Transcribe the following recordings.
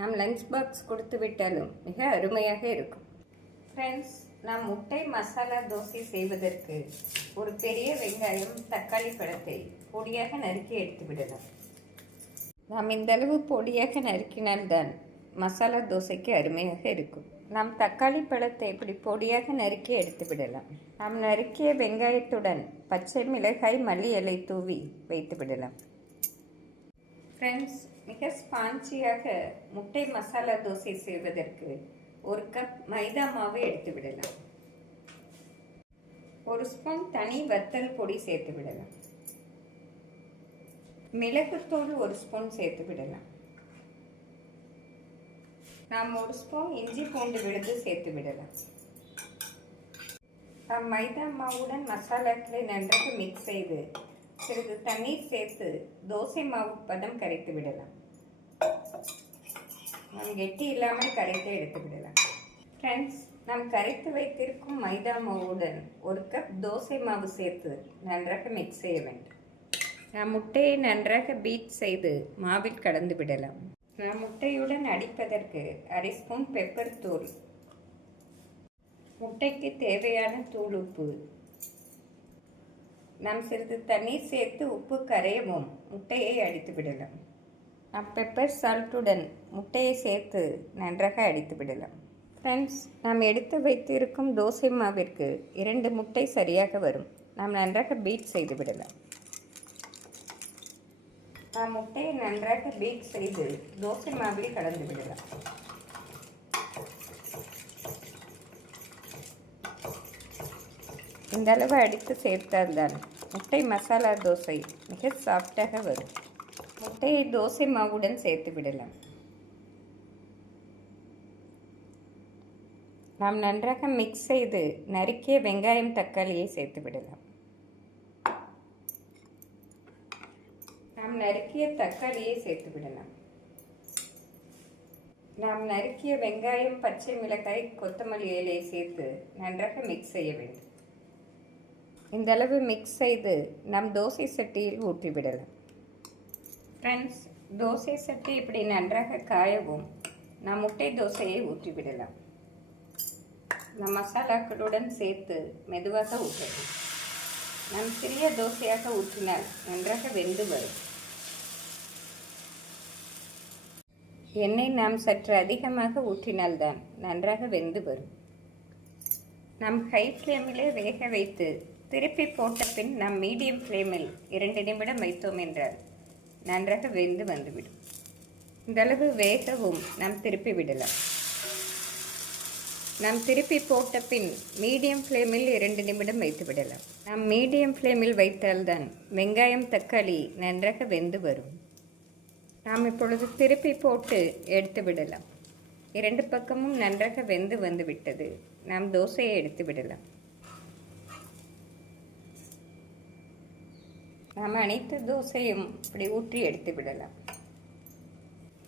நாம் lunch box கொடுத்து விட்டாலும் மிக அருமையாக இருக்கும். ஃப்ரெண்ட்ஸ் நாம் முட்டை மசாலா தோசை செய்வதற்கு ஒரு பெரிய வெங்காயம் தக்காளி பழத்தை பொடியாக நறுக்கி எடுத்து விடலாம். நாம் இந்த அளவு பொடியாக நறுக்கினால்தான் மசாலா தோசைக்கு அருமையாக இருக்கும். நாம் தக்காளி பழத்தை இப்படி பொடியாக நறுக்கி எடுத்து விடலாம். நாம் நறுக்கிய வெங்காயத்துடன் பச்சை மிளகாய் மல்லி இலை தூவி வைத்து விடலாம். ஃப்ரெண்ட்ஸ் மிக ஸ்பான்ச்சியாக முட்டை மசாலா தோசை செய்வதற்கு ஒரு கப் மைதா மாவு எடுத்து விடலாம். ஒரு ஸ்பூன் தனி வத்தல் பொடி சேர்த்து விடலாம். மிளகுத்தூள் ஒரு ஸ்பூன் சேர்த்து விடலாம். நாம் ஒரு ஸ்பூன் இஞ்சி பூண்டு விழுந்து சேர்த்து விடலாம். மைதா மாவுடன் மசாலாக்களை நன்றாக மிக்ஸ் செய்து சிறிது தண்ணீர் சேர்த்து தோசை மாவு பதம் கரைத்து விடலாம். நம் கெட்டி இல்லாமல் கரைத்து எடுத்து விடலாம். ஃப்ரெண்ட்ஸ் நாம் கரைத்து வைத்திருக்கும் மைதா மாவுடன் ஒரு கப் தோசை மாவு சேர்த்து நன்றாக மிக்ஸ் செய்ய வேண்டும். நாம் முட்டையை நன்றாக பீட் செய்து மாவில் கடந்து விடலாம். நாம் முட்டையுடன் அடிப்பதற்கு அரை ஸ்பூன் பெப்பர் தூள். முட்டைக்கு தேவையான தூள் உப்பு நாம் சிறிது தண்ணீர் சேர்த்து உப்பு கரையவும். முட்டையை அடித்து விடலாம். நாம் பெப்பர் சால்ட்டுடன் முட்டையை சேர்த்து நன்றாக அடித்து விடலாம். ஃப்ரெண்ட்ஸ் நாம் எடுத்து வைத்திருக்கும் தோசை மாவிற்கு இரண்டு முட்டை சரியாக வரும். நாம் நன்றாக பீட் செய்து விடலாம். நாம் முட்டையை நன்றாக பீட் செய்து தோசை மாவில் கலந்து விடலாம். இந்த அளவு அடித்து சேர்த்தால்தான் முட்டை மசாலா தோசை மிக சாஃப்டாக வரும். முட்டையை தோசை மாவுடன் சேர்த்து விடலாம். நாம் நன்றாக மிக்ஸ் செய்து நறுக்கிய வெங்காயம் தக்காளியை சேர்த்து விடலாம். நாம் நறுக்கிய தக்காளியை சேர்த்து விடலாம். நாம் நறுக்கிய வெங்காயம் பச்சை மிளகாய் கொத்தமல்லி இலையை சேர்த்து நன்றாக மிக்ஸ் செய்ய வேண்டும். இந்தளவு மிக்ஸ் செய்து நம் தோசை சட்டியில் ஊற்றிவிடலாம். ஃப்ரெண்ட்ஸ் தோசை சட்டி இப்படி நன்றாக காயவும் நாம் முட்டை தோசையை ஊற்றிவிடலாம். நம் மசாலாக்களுடன் சேர்த்து மெதுவாக ஊற்றலாம். நம் சிறிய தோசையாக ஊற்றினால் நன்றாக வெந்து வரும். எண்ணெய் நாம் சற்று அதிகமாக ஊற்றினால்தான் நன்றாக வெந்து வரும். நம் ஹை ஃப்ளேமிலே வேக வைத்து திருப்பி போட்ட பின் நாம் மீடியம் ஃப்ளேமில் இரண்டு நிமிடம் வைத்தோம் என்றால் நன்றாக வெந்து வந்துவிடும். இந்தளவு வேகவும் நாம் திருப்பி விடலாம். நாம் திருப்பி போட்ட பின் மீடியம் ஃப்ளேமில் இரண்டு நிமிடம் வைத்து விடலாம். நாம் மீடியம் ஃப்ளேமில் வைத்தால்தான் வெங்காயம் தக்காளி நன்றாக வெந்து வரும். நாம் இப்பொழுது திருப்பி போட்டு எடுத்து விடலாம். இரண்டு பக்கமும் நன்றாக வெந்து வந்து விட்டது நாம் தோசையை எடுத்து விடலாம். நாம் அனைத்து தோசையும் இப்படி ஊற்றி எடுத்து விடலாம்.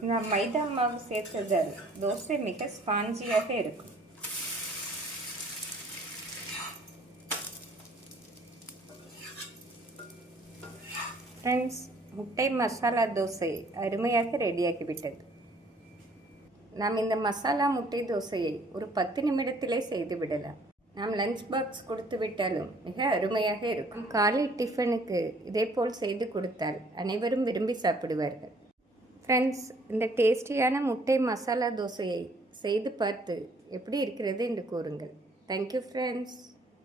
நாம் மைதா மாவு சேர்த்ததால் தோசை மிக ஸ்பாஞ்சியாக இருக்கும். ஃப்ரெண்ட்ஸ் முட்டை மசாலா தோசை அருமையாக ரெடியாகிவிட்டது நாம் இந்த மசாலா முட்டை தோசையை ஒரு பத்து நிமிடத்திலே செய்து விடலாம். நாம் லஞ்ச் பாக்ஸ் கொடுத்து விட்டாலும் மிக அருமையாக இருக்கும். காலை டிஃபனுக்கு இதேபோல் செய்து கொடுத்தால் அனைவரும் விரும்பி சாப்பிடுவார்கள். ஃப்ரெண்ட்ஸ் இந்த டேஸ்டியான முட்டை மசாலா தோசையை செய்து பார்த்து எப்படி இருக்கிறது என்று கூறுங்கள். Thank you friends